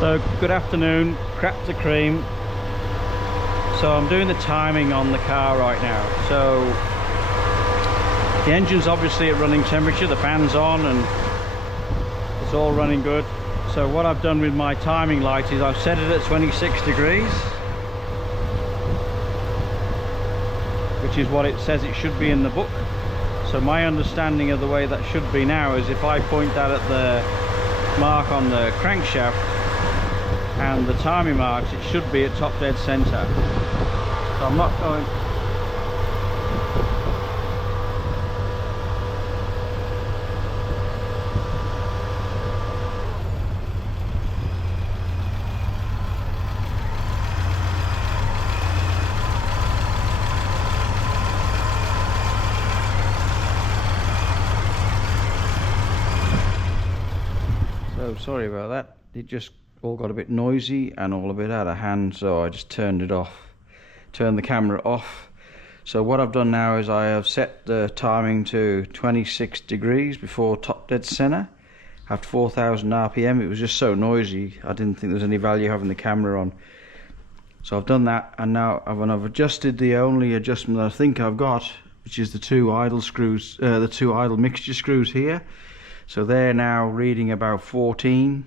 So good afternoon, crap to cream. So I'm doing the timing on the car right now. So the engine's obviously at running temperature, the fan's on and it's all running good. So what I've done with my timing light is I've set it at 26 degrees, which is what it says it should be in the book. So my understanding of the way that should be now is if I point that at the mark on the crankshaft and the timing marks, it should be at top dead center. So I'm not going. So sorry about that. It just all got a bit noisy and all a bit out of hand, so I just turned it off, turned the camera off. So what I've done now is I have set the timing to 26 degrees before top dead center after 4,000 RPM. It was just so noisy I didn't think there was any value having the camera on, so I've done that. And now when I've adjusted the only adjustment that I think I've got, which is the two idle screws, the two idle mixture screws here, so they're now reading about 14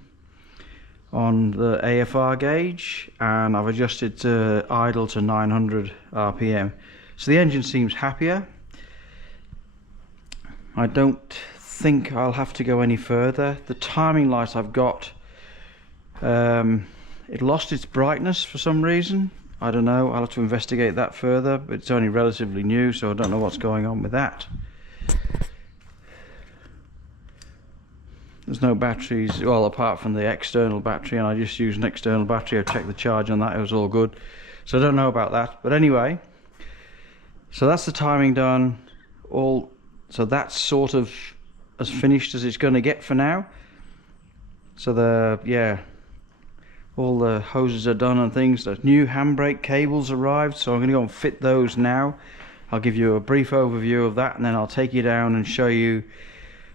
on the AFR gauge, and I've adjusted to idle to 900 RPM. So the engine seems happier. I don't think I'll have to go any further. The timing light I've got, it lost its brightness for some reason. I don't know, I'll have to investigate that further, but it's only relatively new, so I don't know what's going on with that. There's no batteries, well, apart from the external battery, and I just used an external battery. I checked the charge on that, it was all good. So I don't know about that, but anyway, so that's the timing done. So that's sort of as finished as it's going to get for now. So all the hoses are done and things. The new handbrake cables arrived, so I'm going to go and fit those now. I'll give you a brief overview of that, and then I'll take you down and show you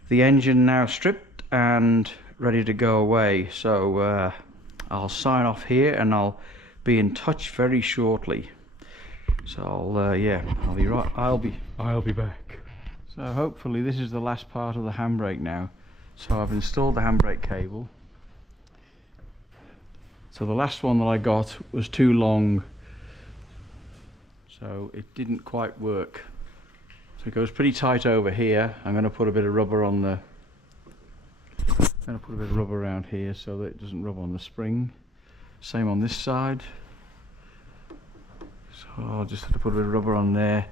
the engine now stripped and ready to go away. So I'll sign off here and I'll be in touch very shortly. So I'll be back. So hopefully this is the last part of the handbrake now. So I've installed the handbrake cable. So the last one that I got was too long, so it didn't quite work. So it goes pretty tight over here. I'm going to put a bit of rubber on the around here so that it doesn't rub on the spring. Same on this side. So I'll just have to put a bit of rubber on there.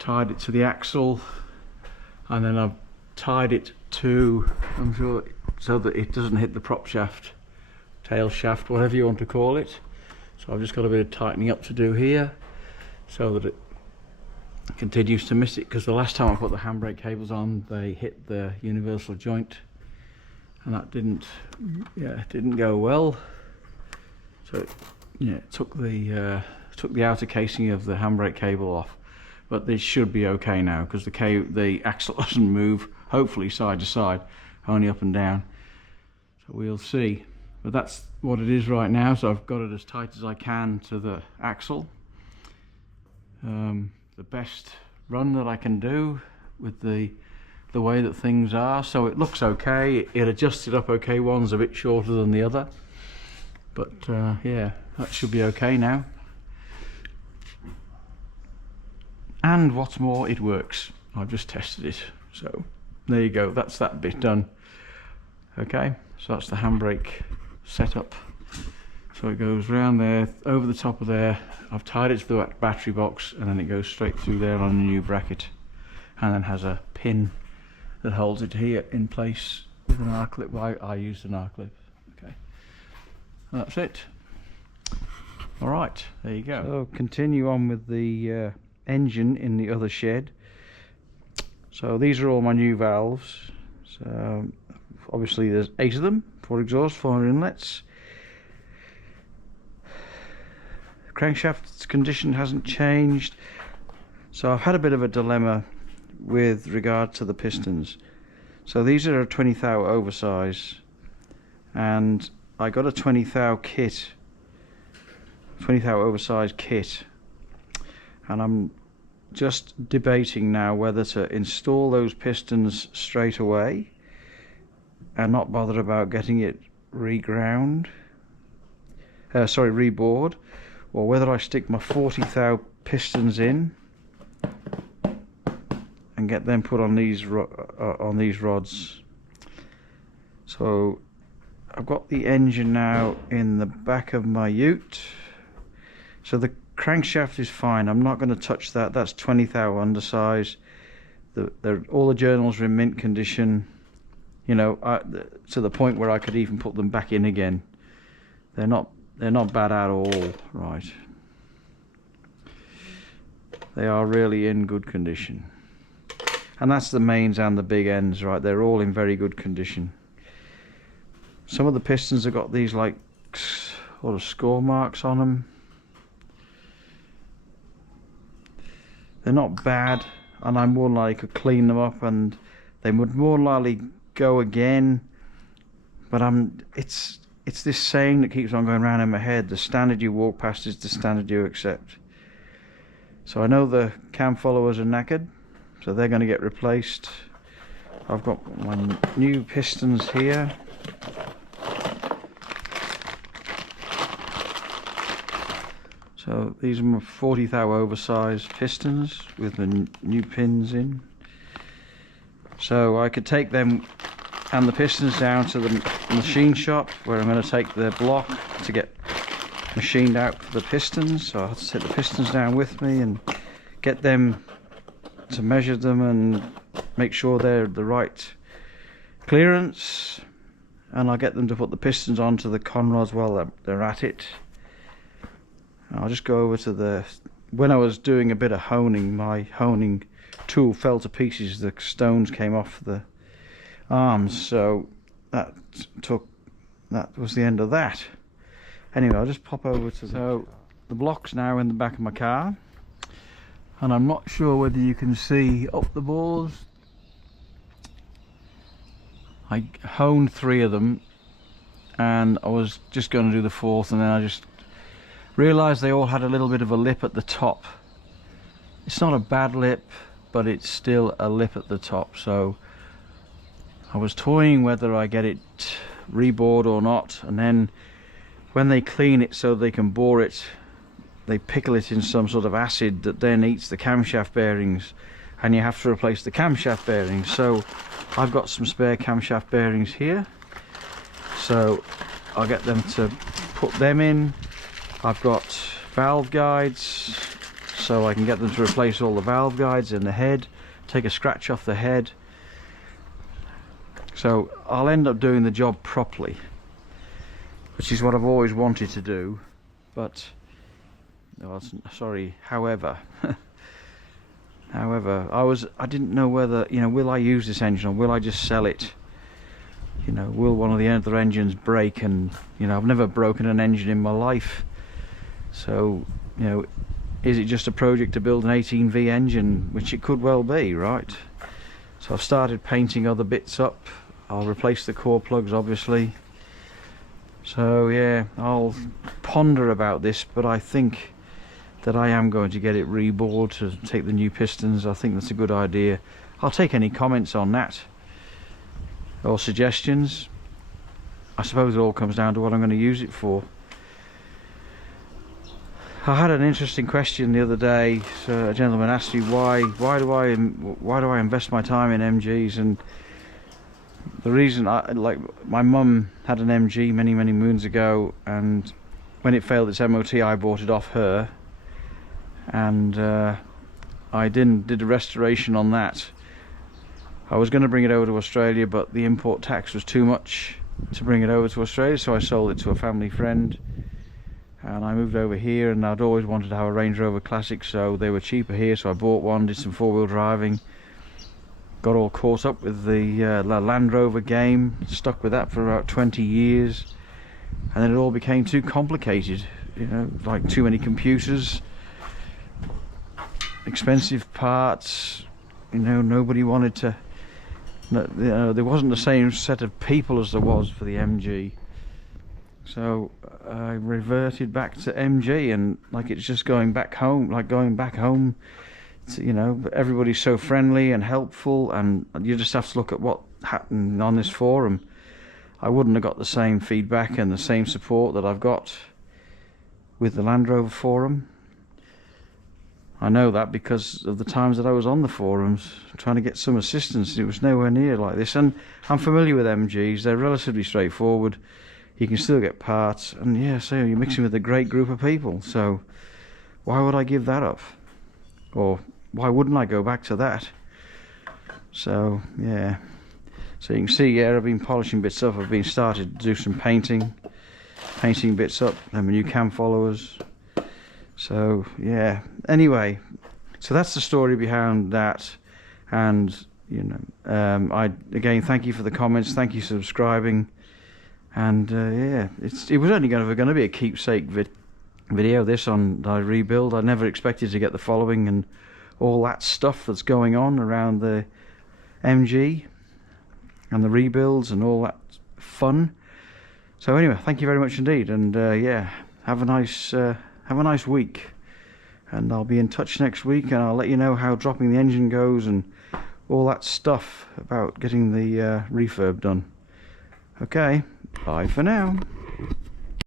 Tied it to the axle, and then I've tied it to, I'm sure, so that it doesn't hit the prop shaft, tail shaft, whatever you want to call it. So I've just got a bit of tightening up to do here so that it continues to miss it, because the last time I put the handbrake cables on they hit the universal joint and that didn't go well. So it took the outer casing of the handbrake cable off, but this should be okay now because the axle doesn't move, hopefully side to side, only up and down. So we'll see, but that's what it is right now. So I've got it as tight as I can to the axle. The best run that I can do with the way that things are. So it looks okay, it adjusted up okay. One's a bit shorter than the other, but yeah, that should be okay now. And what's more, it works. I've just tested it, so there you go, that's that bit done. Okay, so that's the handbrake setup. So it goes round there, over the top of there. I've tied it to the battery box, and then it goes straight through there on a new bracket, and then has a pin that holds it here in place with an R clip. I used an R clip. Okay, and that's it. All right, there you go. So continue on with the engine in the other shed. So these are all my new valves. So obviously there's 8 of them, 4 exhaust, 4 inlets. Crankshaft's condition hasn't changed, so I've had a bit of a dilemma with regard to the pistons. So these are a 20 thou oversize, and I got a 20 thou kit, 20 thou oversized kit, and I'm just debating now whether to install those pistons straight away and not bother about getting it rebored, or whether I stick my 40 thou pistons in and get them put on these rods. So I've got the engine now in the back of my ute, so the crankshaft is fine. I'm not going to touch that. That's 20 thou undersize. All the journals are in mint condition, you know, to the point where I could even put them back in again. They're not bad at all, right? They are really in good condition. And that's the mains and the big ends, right? They're all in very good condition. Some of the pistons have got these like sort of score marks on them. They're not bad, and I more likely could clean them up and they would more likely go again. But it's this saying that keeps on going around in my head: the standard you walk past is the standard you accept. So I know the cam followers are knackered, so they're going to get replaced. I've got my new pistons here. So these are my 40 thou oversized pistons with the new pins in. So I could take them and the pistons down to the machine shop, where I'm going to take the block to get machined out for the pistons. So I have to take the pistons down with me and get them to measure them and make sure they're the right clearance, and I'll get them to put the pistons onto the conrods while they're at it. I'll just go over to when I was doing a bit of honing, my honing tool fell to pieces. The stones came off the arms, so that was the end of that. Anyway, I'll just pop over to the block's now in the back of my car, and I'm not sure whether you can see up the bores. I honed 3 of them, and I was just going to do the 4th, and then I just realised they all had a little bit of a lip at the top. It's not a bad lip, but it's still a lip at the top. So I was toying whether I get it rebored or not, and then when they clean it so they can bore it, they pickle it in some sort of acid that then eats the camshaft bearings, and you have to replace the camshaft bearings. So I've got some spare camshaft bearings here, so I'll get them to put them in. I've got valve guides, so I can get them to replace all the valve guides in the head, take a scratch off the head. So I'll end up doing the job properly, which is what I've always wanted to do. But however I didn't know whether, you know, will I use this engine or will I just sell it? You know, will one of the other engines break? And you know, I've never broken an engine in my life. So, you know, is it just a project to build an 18V engine, which it could well be, right? So I've started painting other bits up. I'll replace the core plugs, obviously. So yeah, I'll ponder about this, but I think that I am going to get it rebored to take the new pistons. I think that's a good idea. I'll take any comments on that or suggestions. I suppose it all comes down to what I'm going to use it for. I had an interesting question the other day. So a gentleman asked me why do I invest my time in MGs, and the reason, my mum had an MG many moons ago, and when it failed its MOT I bought it off her, and I did a restoration on that. I was going to bring it over to Australia, but the import tax was too much to bring it over to Australia, so I sold it to a family friend. And I moved over here, and I'd always wanted to have a Range Rover Classic, so they were cheaper here, so I bought one, did some 4-wheel driving, got all caught up with the Land Rover game, stuck with that for about 20 years, and then it all became too complicated, you know, like too many computers, expensive parts, you know, nobody wanted to, you know, there wasn't the same set of people as there was for the MG. So I reverted back to MG, and like it's just going back home, like going back home. You know, everybody's so friendly and helpful, and you just have to look at what happened on this forum. I wouldn't have got the same feedback and the same support that I've got with the Land Rover forum. I know that because of the times that I was on the forums trying to get some assistance. It was nowhere near like this, and I'm familiar with MGs. They're relatively straightforward. You can still get parts, and yeah, so you're mixing with a great group of people, so why would I give that up? Or why wouldn't I go back to that? So yeah, so you can see, yeah, I've been polishing bits up. I've been started to do some painting bits up, and my new cam followers. So yeah, anyway, so that's the story behind that. And you know, I again thank you for the comments, thank you for subscribing. And yeah, it was only going to be a keepsake video, this on the rebuild. I never expected to get the following and all that stuff that's going on around the MG and the rebuilds and all that fun. So anyway, thank you very much indeed, and yeah, have a nice week, and I'll be in touch next week, and I'll let you know how dropping the engine goes and all that stuff about getting the refurb done. Okay, bye for now.